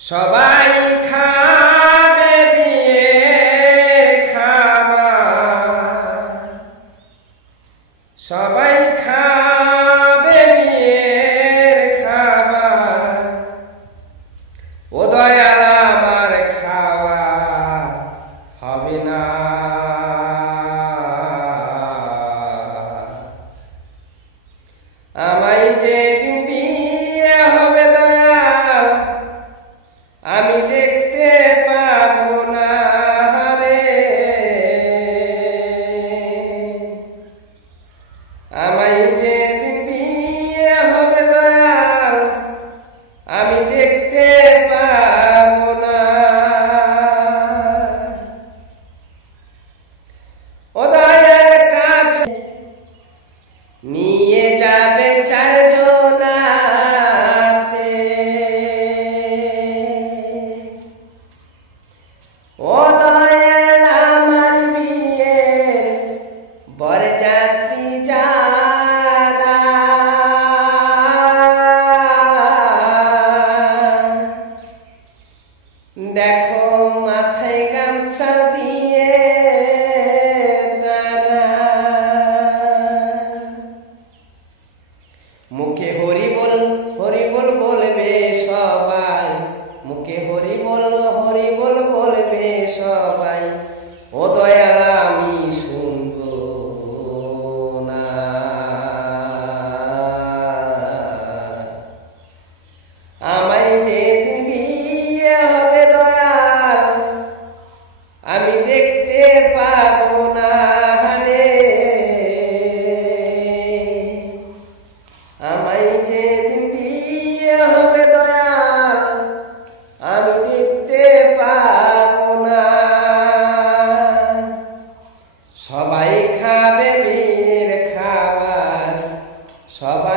সবাই খাবে বিয়ের খাবার, সবাই খাবে বিয়ের খাবার। ও দয়াল আমার খাওয়া হবে না। আমায় যেদিন বিয়ে হবে দয়াল, আমি দেখতে পাবো না রে। আমায় যেদিন বিয়ে হবে দয়াল, আমি দেখতে পাবো না। ও দয়াল কাছে নিয়ে যাবে চারজনাতে। ও দয়াল আমার বিয়ের বরযাত্রী যারা, দেখো মাথায় গামছা দিয়ে তারা, মুখে হরি বল বলবে সবাই, মুখে হরি বল বলবে সবাই। ও দয়াল আমি শুনবো না। আমায় যেদিন বিয়ে হবে দয়াল, আমি দেখতে পাবো না রে। আমায় যেদিন বিয়ে হবে দয়াল, আমি দেখতে পাবো না। সবাই খাবে বিয়ের খাবার, সবাই